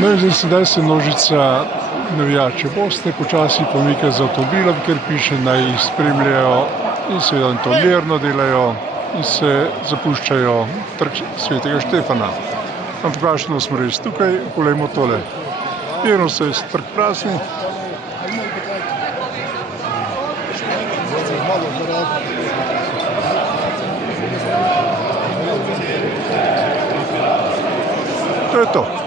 No in zdaj sedaj se množica navijačev Bosne počasi pomika z avtomobilom, ker piše naj jih spremljajo in seveda to mirno delajo in se zapuščajo trg Svetega Štefana. Ampak kakšno smo res tukaj, poglejmo tole. Mirno se je trg prazni. To je to.